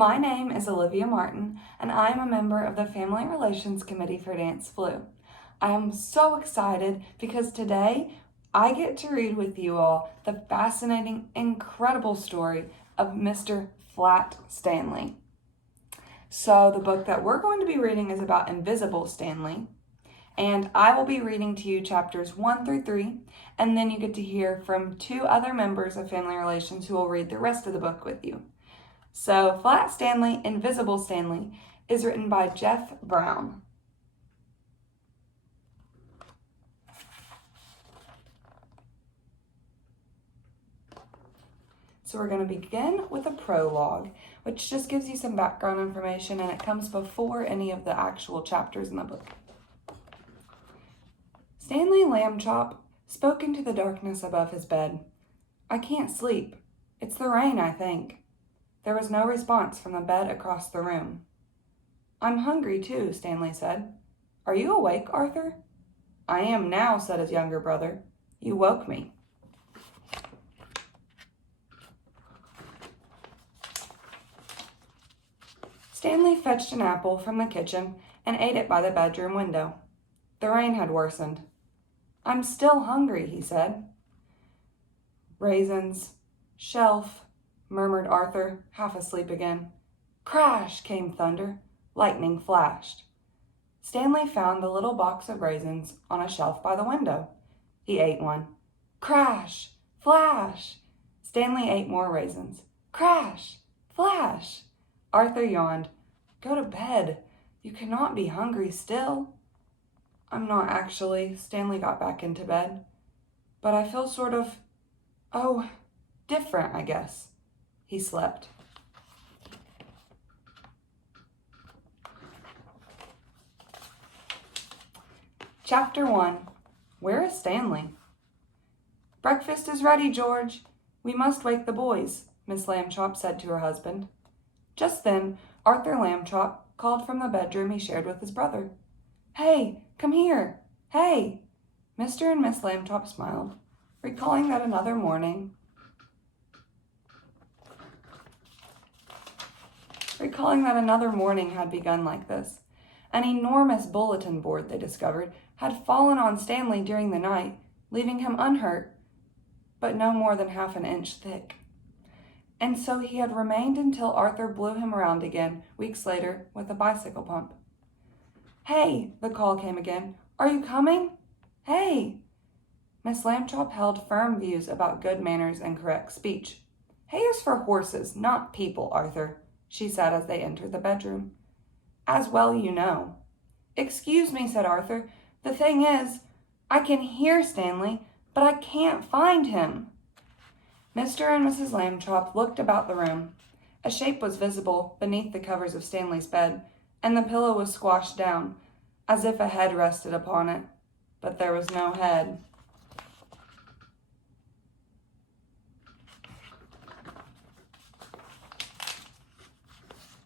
My name is Olivia Martin, and I am a member of the Family Relations Committee for DanceBlue. I am so excited because today I get to read with you all the fascinating, incredible story of Mr. Flat Stanley. So the book that we're going to be reading is about Invisible Stanley, and I will be reading to you chapters 1 through 3, and then you get to hear from 2 other members of Family Relations who will read the rest of the book with you. So, Flat Stanley, Invisible Stanley is written by Jeff Brown. So we're going to begin with a prologue, which just gives you some background information, and it comes before any of the actual chapters in the book. Stanley Lambchop spoke into the darkness above his bed. "I can't sleep. It's the rain, I think." There was no response from the bed across the room. "I'm hungry too," Stanley said. "Are you awake, Arthur?" "I am now," said his younger brother. "You woke me." Stanley fetched an apple from the kitchen and ate it by the bedroom window. The rain had worsened. "I'm still hungry," he said. "Raisins, shelf," murmured Arthur, half asleep again. Crash came thunder. Lightning flashed. Stanley found the little box of raisins on a shelf by the window. He ate one. Crash! Flash! Stanley ate more raisins. Crash! Flash! Arthur yawned. "Go to bed. You cannot be hungry still." "I'm not actually." Stanley got back into bed. "But I feel sort of, different, I guess." He slept. Chapter 1. Where is Stanley? "Breakfast is ready, George. We must wake the boys," Miss Lambchop said to her husband. Just then, Arthur Lambchop called from the bedroom he shared with his brother. "Hey, come here. Hey!" Mr. and Miss Lambchop smiled, recalling that another morning had begun like this. An enormous bulletin board, they discovered, had fallen on Stanley during the night, leaving him unhurt, but no more than half an inch thick. And so he had remained until Arthur blew him around again, weeks later, with a bicycle pump. "Hey," the call came again. "Are you coming? Hey!" Miss Lambchop held firm views about good manners and correct speech. "Hay is for horses, not people, Arthur," she said as they entered the bedroom. "As well you know." "Excuse me," said Arthur. "The thing is, I can hear Stanley, but I can't find him." Mr. and Mrs. Lambchop looked about the room. A shape was visible beneath the covers of Stanley's bed, and the pillow was squashed down, as if a head rested upon it. But there was no head.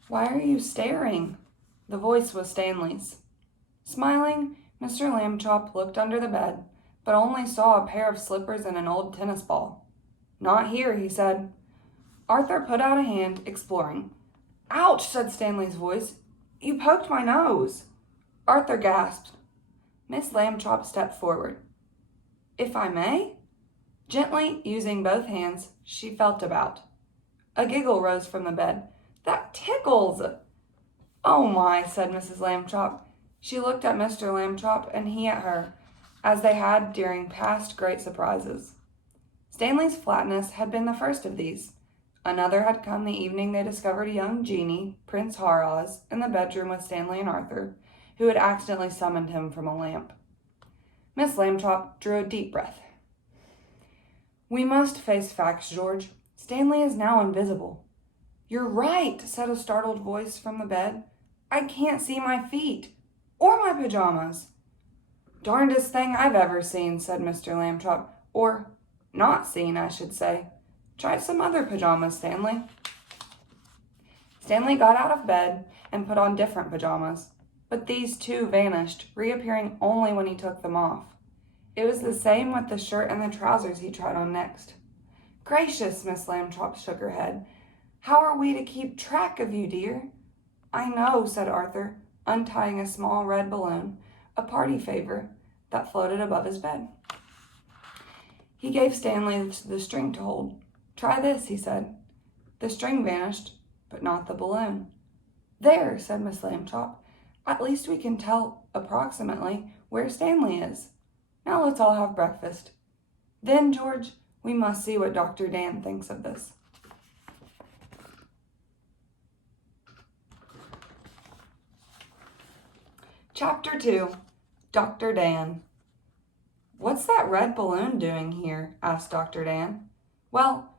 "Why are you staring?" The voice was Stanley's. Smiling, Mr. Lambchop looked under the bed, but only saw a pair of slippers and an old tennis ball. "Not here," he said. Arthur put out a hand, exploring. "Ouch," said Stanley's voice. "You poked my nose." Arthur gasped. Miss Lambchop stepped forward. "If I may?" Gently, using both hands, she felt about. A giggle rose from the bed. "That tickles!" "Oh my," said Mrs. Lambchop. She looked at Mr. Lambchop and he at her, as they had during past great surprises. Stanley's flatness had been the first of these. Another had come the evening they discovered a young genie, Prince Haraz, in the bedroom with Stanley and Arthur, who had accidentally summoned him from a lamp. Miss Lambchop drew a deep breath. "We must face facts, George. Stanley is now invisible." "You're right," said a startled voice from the bed. "I can't see my feet. Or my pajamas." "Darndest thing I've ever seen," said Mr. Lambchop. "Or not seen, I should say. Try some other pajamas, Stanley." Stanley got out of bed and put on different pajamas, but these too vanished, reappearing only when he took them off. It was the same with the shirt and the trousers he tried on next. "Gracious," Miss Lambchop shook her head. How are we to keep track of you, dear? I know, said Arthur, untying a small red balloon, a party favor, that floated above his bed. He gave Stanley the string to hold. Try this, he said. The string vanished, but not the balloon. There, said Miss Lambchop. At least we can tell approximately where Stanley is. Now let's all have breakfast. Then, George, we must see what Dr. Dan thinks of this. Chapter 2, Dr. Dan. What's that red balloon doing here? Asked Dr. Dan. Well,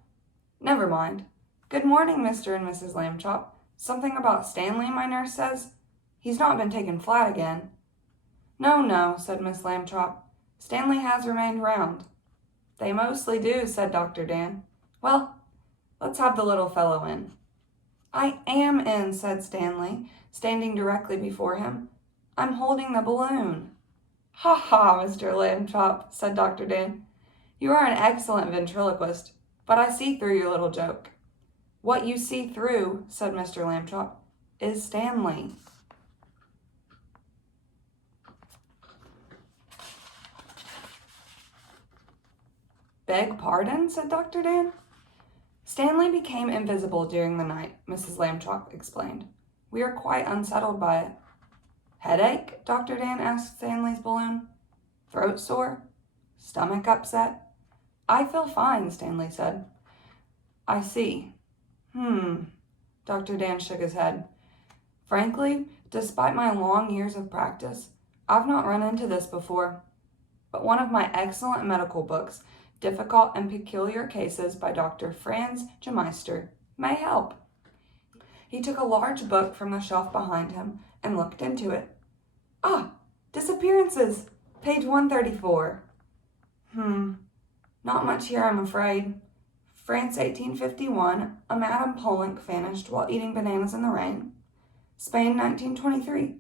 never mind. Good morning, Mr. and Mrs. Lambchop. Something about Stanley, my nurse says. He's not been taken flat again. No, said Miss Lambchop. Stanley has remained round. They mostly do, said Dr. Dan. Well, let's have the little fellow in. I am in, said Stanley, standing directly before him. I'm holding the balloon. Ha ha, Mr. Lambchop, said Dr. Dan. You are an excellent ventriloquist, but I see through your little joke. What you see through, said Mr. Lambchop, is Stanley. Beg pardon, said Dr. Dan. Stanley became invisible during the night, Mrs. Lambchop explained. We are quite unsettled by it. Headache? Dr. Dan asked Stanley's balloon. Throat sore? Stomach upset? I feel fine, Stanley said. I see. Dr. Dan shook his head. Frankly, despite my long years of practice, I've not run into this before. But one of my excellent medical books, Difficult and Peculiar Cases by Dr. Franz Gemeister, may help. He took a large book from the shelf behind him and looked into it. Ah, disappearances, page 134. Not much here, I'm afraid. France, 1851, a Madame Polink vanished while eating bananas in the rain. Spain, 1923,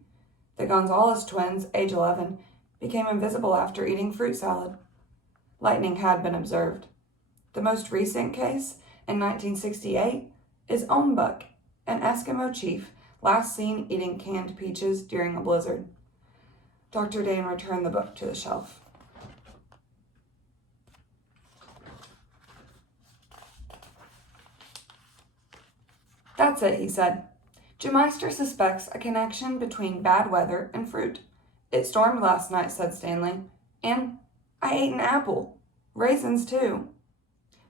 the Gonzalez twins, age 11, became invisible after eating fruit salad. Lightning had been observed. The most recent case, in 1968, is Ombuk, an Eskimo chief, last seen eating canned peaches during a blizzard. Dr. Dan returned the book to the shelf. That's it, he said. Gemeister suspects a connection between bad weather and fruit. It stormed last night, said Stanley, and I ate an apple. Raisins, too.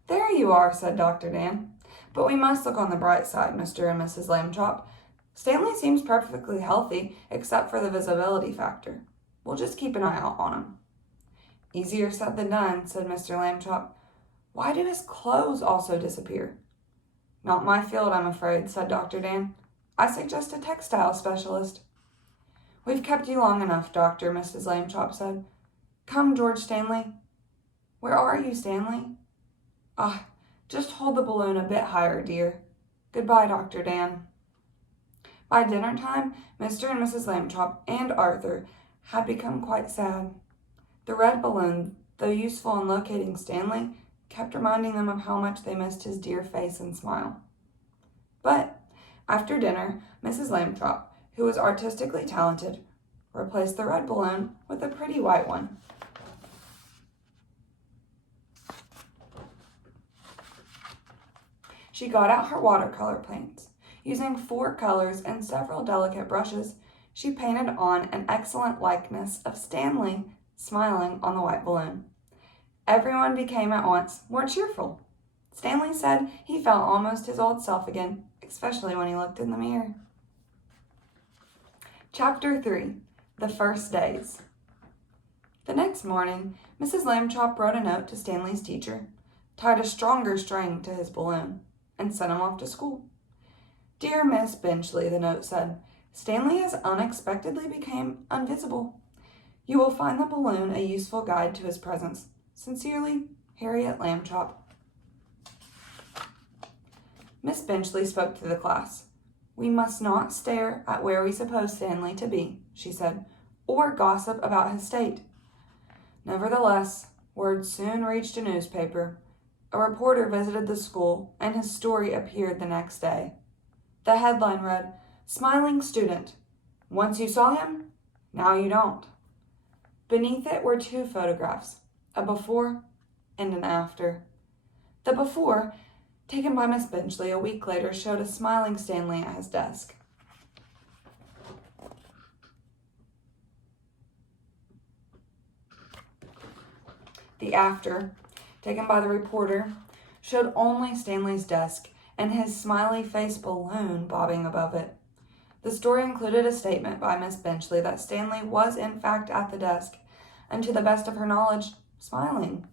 There you are, said Dr. Dan. But we must look on the bright side, Mr. and Mrs. Lambchop. Stanley seems perfectly healthy, except for the visibility factor. We'll just keep an eye out on him. Easier said than done, said Mr. Lambchop. Why do his clothes also disappear? Not my field, I'm afraid, said Dr. Dan. I suggest a textile specialist. We've kept you long enough, Doctor, Mrs. Lambchop said. Come, George Stanley. Where are you, Stanley? Just hold the balloon a bit higher, dear. Goodbye, Dr. Dan. By dinner time, Mr. and Mrs. Lambchop and Arthur had become quite sad. The red balloon, though useful in locating Stanley, kept reminding them of how much they missed his dear face and smile. But after dinner, Mrs. Lambchop, who was artistically talented, replaced the red balloon with a pretty white one. She got out her watercolor paints. Using 4 colors and several delicate brushes, she painted on an excellent likeness of Stanley smiling on the white balloon. Everyone became at once more cheerful. Stanley said he felt almost his old self again, especially when he looked in the mirror. Chapter 3, The First Days. The next morning, Mrs. Lambchop wrote a note to Stanley's teacher, tied a stronger string to his balloon, and sent him off to school. Dear Miss Benchley, the note said, Stanley has unexpectedly become invisible. You will find the balloon a useful guide to his presence. Sincerely, Harriet Lambchop. Miss Benchley spoke to the class. We must not stare at where we suppose Stanley to be, she said, or gossip about his state. Nevertheless, word soon reached a newspaper. A reporter visited the school, and his story appeared the next day. The headline read, "Smiling Student. Once you saw him, now you don't." Beneath it were two photographs, a before and an after. The before, taken by Miss Benchley a week later, showed a smiling Stanley at his desk. The after, taken by the reporter, showed only Stanley's desk and his smiley face balloon bobbing above it. The story included a statement by Miss Benchley that Stanley was in fact at the desk, and to the best of her knowledge, smiling.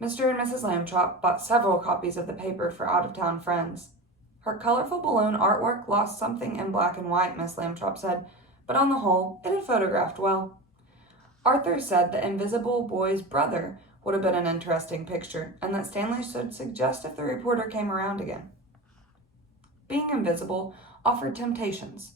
Mr. and Mrs. Lambchop bought several copies of the paper for out-of-town friends. Her colorful balloon artwork lost something in black and white, Miss Lambchop said, but on the whole, it had photographed well. Arthur said the invisible boy's brother would have been an interesting picture, and that Stanley should suggest if the reporter came around again. Being invisible offered temptations.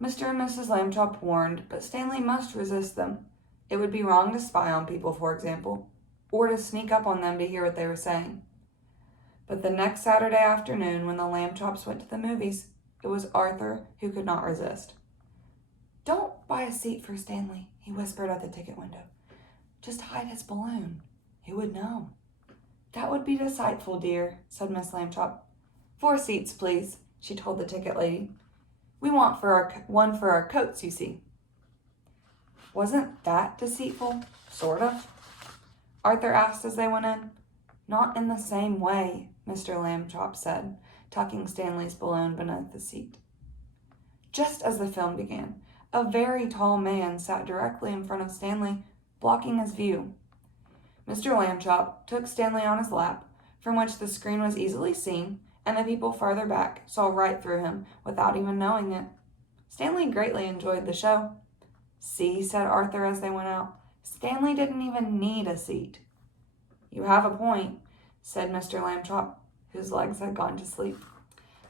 Mr. and Mrs. Lambchop warned, but Stanley must resist them. It would be wrong to spy on people, for example, or to sneak up on them to hear what they were saying. But the next Saturday afternoon, when the Lambchops went to the movies, it was Arthur who could not resist. "Don't buy a seat for Stanley," he whispered at the ticket window. "Just hide his balloon. Who would know?" "That would be delightful, dear," said Miss Lambchop. "4 seats, please," she told the ticket lady. "We want one for our coats, you see." "Wasn't that deceitful? Sort of?" Arthur asked as they went in. "Not in the same way," Mr. Lambchop said, tucking Stanley's balloon beneath the seat. Just as the film began, a very tall man sat directly in front of Stanley, blocking his view. Mr. Lambchop took Stanley on his lap, from which the screen was easily seen, and the people farther back saw right through him without even knowing it. Stanley greatly enjoyed the show. "See," said Arthur as they went out, "Stanley didn't even need a seat." "You have a point," said Mr. Lambchop, whose legs had gone to sleep.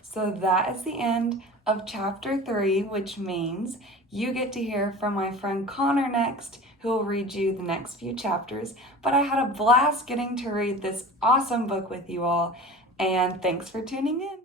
So that is the end of Chapter 3, which means you get to hear from my friend Connor next, who will read you the next few chapters. But I had a blast getting to read this awesome book with you all, and thanks for tuning in.